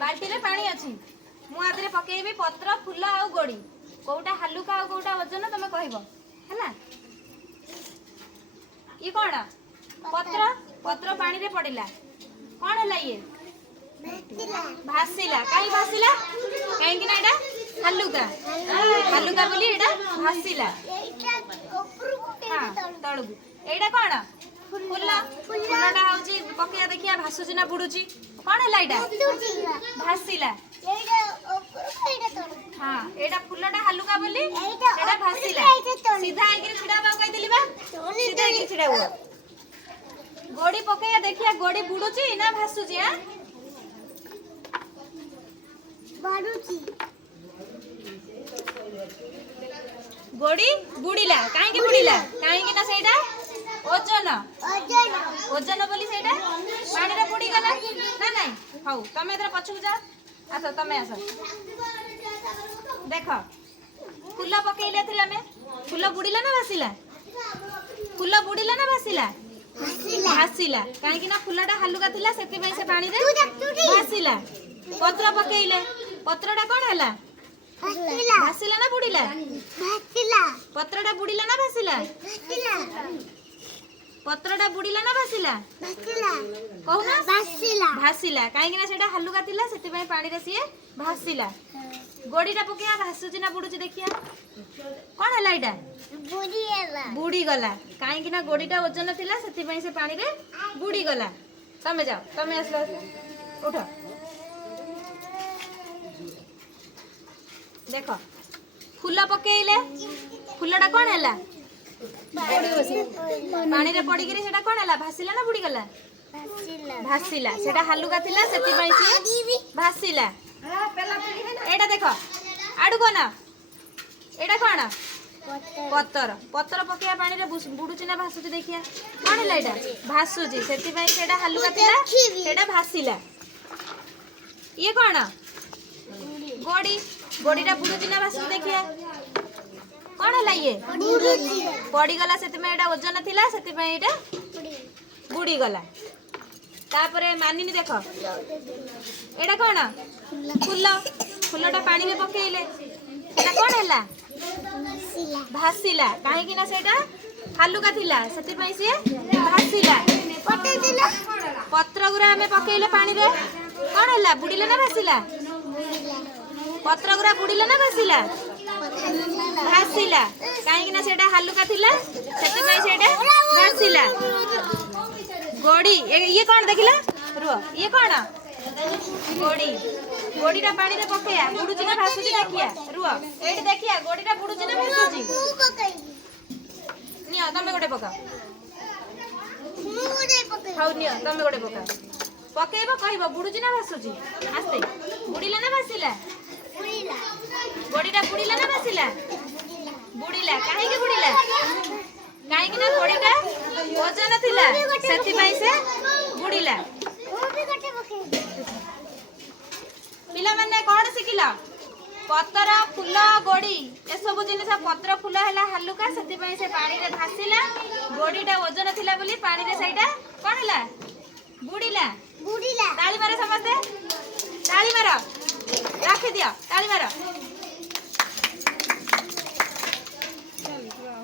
बाल्टी रे पानी अछि मु आदरे पकेबी पत्र फूल आ गोड़ी कोटा हल्लुका आ कोटा वजन तमे कहबो हैला ई कोन पत्र पत्र पानी रे पड़िला कोन हैला ये भासिला काई भासिला काई कि ना एटा हल्लुका हल्लुका बोली एटा भासिला हां तळगु एटा कोन फूल फूलटा होची पकेया देखिया भासुची ना बुडुची कोन हैला एटा भासिला हाँ एटा फूलटा हल्लुका बोली एटा भासिला सीधा आइके छिड़ा बा कहि दिली बा सीधा आइके छिड़ा हुआ गोड़ी पकेया देखिया गोड़ी बुडुची ना भासुची हां बाडुची गोड़ी बुडीला काहे के बुडीला काहे के ना सेटा ओजन ओजन बोली सेटा पानी रे बुडी गला ना नहीं हौ तमे इधर पछुक जा आस तमे आस देख फूल पकेइले थी हमें फूल बुडीला ना भासिला फूल बुडीला ना भासिला भासिला काहे कि ना फूलटा हल्लुका थिला सेति पई से पानी रे भासिला पत्र पकेइले पत्रटा कोन हला भासिला ना बुडीला भासिला पत्रटा बुडीला ना भासिला भासिला पत्रटा बुडीला ना भासिला भासिला कहूना भासिला भासिला काहे कि ना सेटा हल्लुका थिला सेति पई पानी रे सिए भासिला गोड़ीटा पकेया भासुची ना बुडुची देखिया कोन हला एटा बुडी गला काहे कि ना गोड़ीटा वजन थिला सेति पई से पानी रे बुडी गला तमे जाओ तमे आसला उठ देखो फूल पकेइले फूलटा कोन हला पानी रे पड़ी गिरी सेटा कोन हला भासिला ना बुडी गला भासिला सेटा हल्लुका थिला सेति पई से भासिला एटा देखो आडू कोना एटा कोन पत्तर पत्तर पकेया पानी रे बुडुची ना भासुची देखिया कोन हला एटा भासुची सेति पई सेटा हल्लुका थिला सेटा भासिला ये कोन गोड़ी गोड़ीटा बुडुची ना भासुची देखिया कोन हला ये पड़ी गला सेति में एटा वजन थिला सेति पई एटा बुडी गला तापरे मानिनी देखो एटा कोन फूल फूलटा पानी में पकेइले एटा कोन हला भासिला काहे कि ना सेटा हल्लुका थिला सेति पई से भासिला पत्र गुरा हमें पकेइले पानी रे कोन हला बुडीला ना भासिला पत्र गुरा बुडीला ना भासिला भासिला काहे कि ना सेटा हल्लुका थिला सेति पई सेटा भासिला गोड़ी ये कौन देखिला रुह ये कौन गोड़ी गोड़ीटा पानी रे पकेया बुडुची ना भासुची देखिया रुह एठी देखिया गोड़ीटा बुडुची ना भासुची नियो तमे गोटे पका हाउ नियो तमे गोटे पका पकेइबो कहबो बुडुची ना भासुची आस्ते बुडीला ना भासिला गोड़ीटा बुडीला ना भासिला बुडीला काहे के बुडीला काहे कि ना गोड़ीटा वजन थिला सेति पई से बुडीला पिला माने कोन सिखिला पत्र फूल गोड़ी ए सब जिनिस पत्र फूल हैला हल्लुका सेति पई से पानी रे भासिला गोड़ीटा वजन थिला बोली पानी रे साइडा कोन हैला बुडीला बुडीला ताली मारो समझते ताली मारो राखि दियो ताली मारो